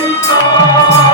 心上。